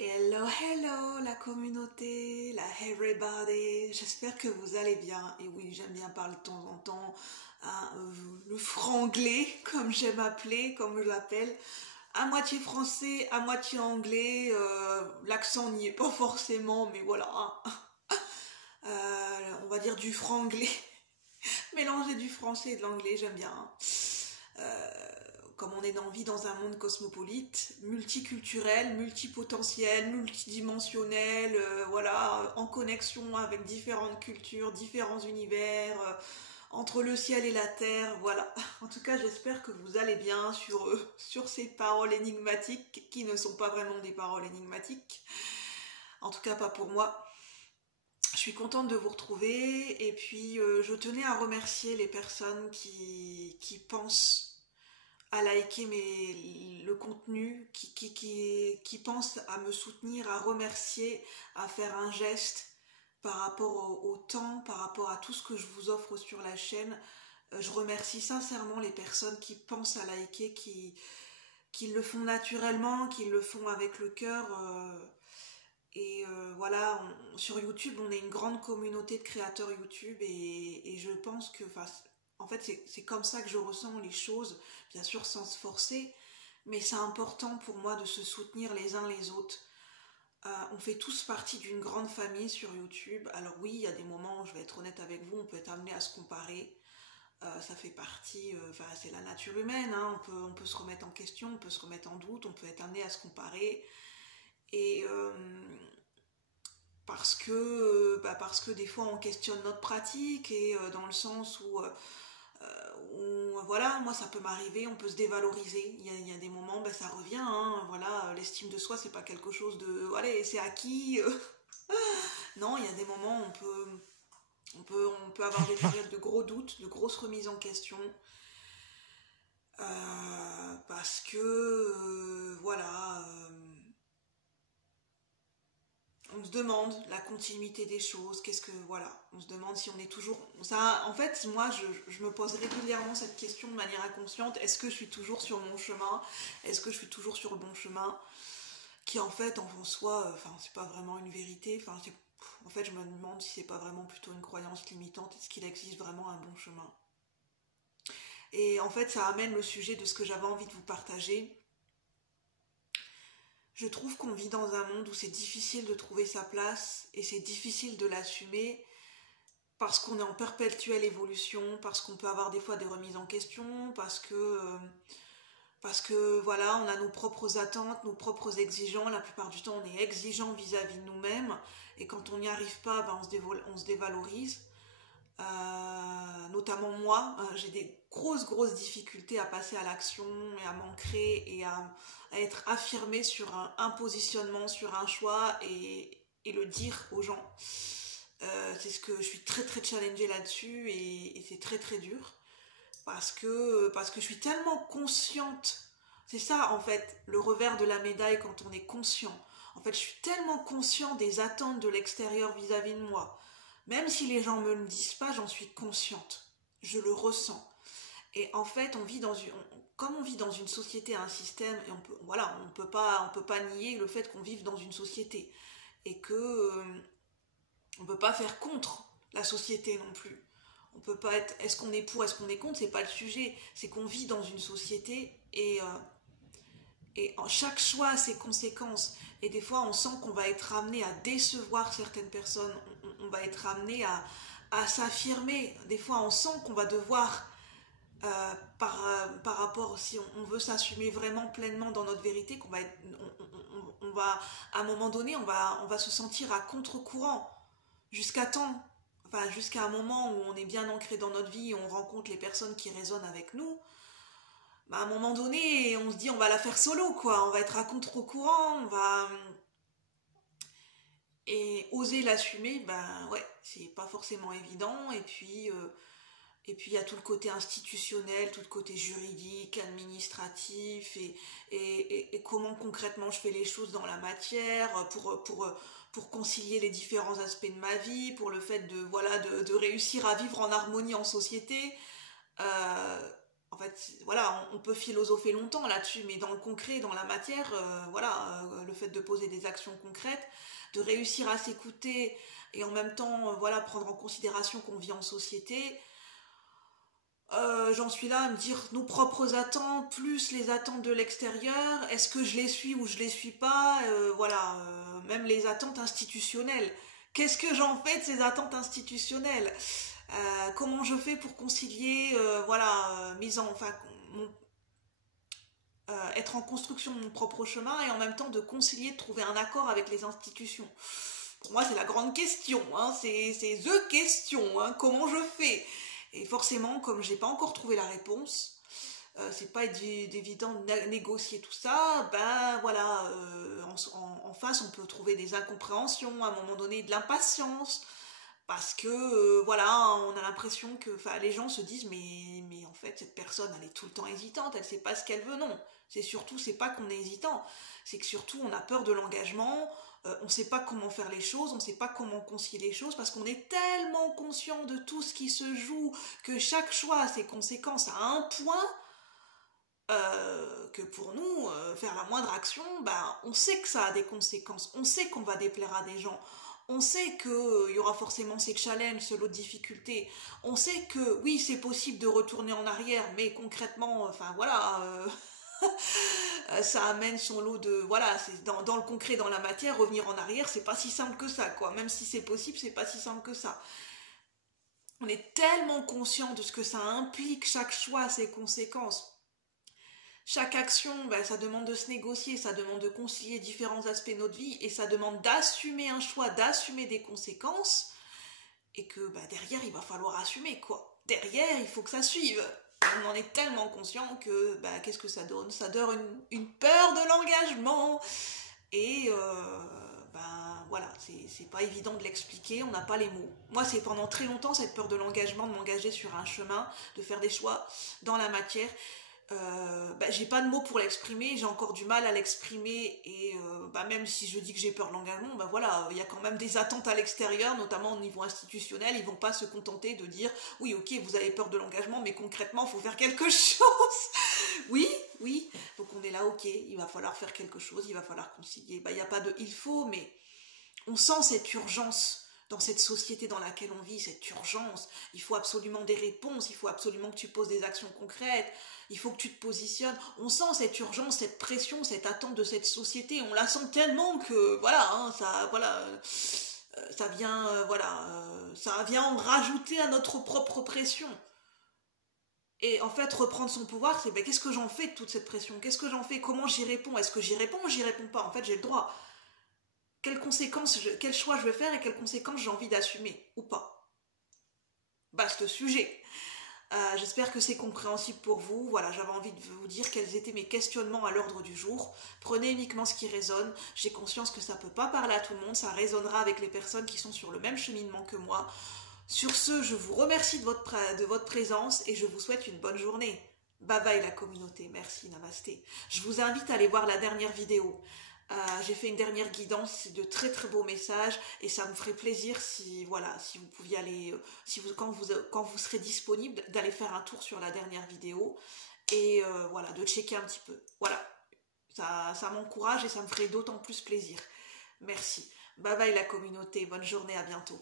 Hello, hello, la communauté, la everybody. J'espère que vous allez bien. Et oui, j'aime bien parler de temps en temps, hein, le franglais, comme j'aime appeler, comme je l'appelle. À moitié français, à moitié anglais. L'accent n'y est pas forcément, mais voilà, hein. On va dire du franglais. Mélanger du français et de l'anglais, j'aime bien, hein. Comme on est vit dans un monde cosmopolite, multiculturel, multipotentiel, multidimensionnel, voilà, en connexion avec différentes cultures, différents univers, entre le ciel et la terre, voilà. En tout cas, j'espère que vous allez bien sur ces paroles énigmatiques qui ne sont pas vraiment des paroles énigmatiques. En tout cas, pas pour moi. Je suis contente de vous retrouver et puis je tenais à remercier les personnes qui pensent à liker le contenu, qui pense à me soutenir, à remercier, à faire un geste par rapport au temps, par rapport à tout ce que je vous offre sur la chaîne. Je remercie sincèrement les personnes qui pensent à liker, qui le font naturellement, qui le font avec le cœur. Voilà, sur YouTube, on est une grande communauté de créateurs YouTube et je pense que, en fait, c'est comme ça que je ressens les choses, bien sûr sans se forcer, mais c'est important pour moi de se soutenir les uns les autres. On fait tous partie d'une grande famille sur YouTube. Alors oui, il y a des moments où, je vais être honnête avec vous, on peut être amené à se comparer. Ça fait partie, c'est la nature humaine, hein. On peut se remettre en question, on peut se remettre en doute, on peut être amené à se comparer. Et parce que des fois on questionne notre pratique et dans le sens où voilà, moi ça peut m'arriver, on peut se dévaloriser. Il y a des moments, ça revient, hein, voilà, l'estime de soi c'est pas quelque chose de, allez, c'est acquis. Non, il y a des moments où on peut avoir des périodes de gros doutes, de grosses remises en question. Parce que, voilà. On se demande la continuité des choses, qu'est-ce que, voilà, on se demande si on est toujours, ça, en fait, moi, je me pose régulièrement cette question de manière inconsciente, est-ce que je suis toujours sur mon chemin, est-ce que je suis toujours sur le bon chemin, qui en fait, en soi, c'est pas vraiment une vérité, en fait, je me demande si c'est pas vraiment plutôt une croyance limitante, est-ce qu'il existe vraiment un bon chemin. Et en fait, ça amène le sujet de ce que j'avais envie de vous partager. Je trouve qu'on vit dans un monde où c'est difficile de trouver sa place et c'est difficile de l'assumer parce qu'on est en perpétuelle évolution, parce qu'on peut avoir des fois des remises en question, parce que voilà, on a nos propres attentes, nos propres exigences. La plupart du temps, on est exigeant vis-à-vis de nous-mêmes et quand on n'y arrive pas, on se dévalorise. Notamment moi, j'ai des grosses difficultés à passer à l'action et à m'ancrer et à être affirmée sur un positionnement, sur un choix et le dire aux gens. C'est ce que je suis très challengée là-dessus et c'est très dur parce que je suis tellement consciente. C'est ça en fait le revers de la médaille quand on est conscient. En fait, je suis tellement conscient des attentes de l'extérieur vis-à-vis de moi. Même si les gens me le disent pas, j'en suis consciente. Je le ressens. Et en fait, comme on vit dans une société, un système, et on peut pas nier le fait qu'on vive dans une société et que on peut pas faire contre la société non plus. On peut pas être, est-ce qu'on est pour, est-ce qu'on est contre, c'est pas le sujet. C'est qu'on vit dans une société et chaque choix a ses conséquences. Et des fois, on sent qu'on va être amené à décevoir certaines personnes. On va être amené à s'affirmer. Des fois, on sent qu'on va devoir, par rapport, si on veut s'assumer vraiment pleinement dans notre vérité, qu'on va être, on va, à un moment donné, on va se sentir à contre-courant. Jusqu'à un moment où on est bien ancré dans notre vie et on rencontre les personnes qui résonnent avec nous. À un moment donné, on se dit on va la faire solo, quoi. On va être à contre-courant, on va. Et oser l'assumer, ouais, c'est pas forcément évident. Et puis il y a tout le côté institutionnel, tout le côté juridique, administratif, et comment concrètement je fais les choses dans la matière pour concilier les différents aspects de ma vie, pour le fait de réussir à vivre en harmonie en société. en fait, voilà, on peut philosopher longtemps là-dessus, mais dans le concret, dans la matière, voilà, le fait de poser des actions concrètes, de réussir à s'écouter et en même temps, voilà, prendre en considération qu'on vit en société, j'en suis là à me dire nos propres attentes plus les attentes de l'extérieur, est-ce que je les suis ou je les suis pas, voilà, même les attentes institutionnelles. Qu'est-ce que j'en fais de ces attentes institutionnelles? Comment je fais pour concilier, voilà, enfin, être en construction de mon propre chemin et en même temps de concilier, de trouver un accord avec les institutions. Pour moi, c'est la grande question, hein, c'est the question, hein, comment je fais? Et forcément, comme j'ai pas encore trouvé la réponse, c'est pas évident de négocier tout ça, ben voilà, en face on peut trouver des incompréhensions, à un moment donné de l'impatience, parce que voilà, on a l'impression que les gens se disent mais en fait cette personne elle est tout le temps hésitante, elle sait pas ce qu'elle veut. Non, c'est pas qu'on est hésitant, c'est que surtout on a peur de l'engagement, on sait pas comment faire les choses, on sait pas comment concilier les choses, parce qu'on est tellement conscient de tout ce qui se joue, que chaque choix a ses conséquences à un point, que pour nous, faire la moindre action, ben, on sait que ça a des conséquences, on sait qu'on va déplaire à des gens, on sait qu'il y aura forcément ces challenges, ce lot de difficultés, on sait que oui, c'est possible de retourner en arrière, mais concrètement, enfin voilà, ça amène son lot de... Voilà, c'est dans le concret, dans la matière, revenir en arrière, c'est pas si simple que ça, quoi. Même si c'est possible, c'est pas si simple que ça. On est tellement conscient de ce que ça implique, chaque choix, ses conséquences. Chaque action, ben, ça demande de se négocier, ça demande de concilier différents aspects de notre vie, et ça demande d'assumer un choix, d'assumer des conséquences, et que ben, derrière, il va falloir assumer, quoi. Derrière, il faut que ça suive. On en est tellement conscient que bah, qu'est-ce que ça donne? Ça donne une peur de l'engagement. Et ben voilà, c'est pas évident de l'expliquer, on n'a pas les mots. Moi, c'est pendant très longtemps cette peur de l'engagement, de m'engager sur un chemin, de faire des choix dans la matière. Bah, j'ai pas de mots pour l'exprimer, j'ai encore du mal à l'exprimer, et bah, même si je dis que j'ai peur de l'engagement, bah voilà, il y a quand même des attentes à l'extérieur, notamment au niveau institutionnel. Ils vont pas se contenter de dire oui, ok, vous avez peur de l'engagement, mais concrètement il faut faire quelque chose. Oui, oui, donc on est là, ok, il va falloir faire quelque chose, il va falloir concilier. Bah, il n'y a pas de il faut, mais on sent cette urgence dans cette société dans laquelle on vit, cette urgence. Il faut absolument des réponses, il faut absolument que tu poses des actions concrètes, il faut que tu te positionnes. On sent cette urgence, cette pression, cette attente de cette société. On la sent tellement que, voilà, hein, ça vient, ça vient en rajouter à notre propre pression. Et en fait, reprendre son pouvoir, c'est ben, qu'est-ce que j'en fais de toute cette pression? Qu'est-ce que j'en fais? Comment j'y réponds? Est-ce que j'y réponds ou j'y réponds pas? En fait, j'ai le droit. Quel choix je vais faire et quelles conséquences j'ai envie d'assumer ou pas. Vaste sujet. J'espère que c'est compréhensible pour vous. Voilà, j'avais envie de vous dire quels étaient mes questionnements à l'ordre du jour. Prenez uniquement ce qui résonne. J'ai conscience que ça ne peut pas parler à tout le monde. Ça résonnera avec les personnes qui sont sur le même cheminement que moi. Sur ce, je vous remercie de votre présence et je vous souhaite une bonne journée. Bye bye la communauté. Merci, namasté. Je vous invite à aller voir la dernière vidéo. J'ai fait une dernière guidance, c'est de très très beaux messages, et ça me ferait plaisir si voilà, si vous pouviez aller, quand vous serez disponible, d'aller faire un tour sur la dernière vidéo et voilà, de checker un petit peu. Voilà, ça m'encourage et ça me ferait d'autant plus plaisir. Merci. Bye bye la communauté, bonne journée, à bientôt.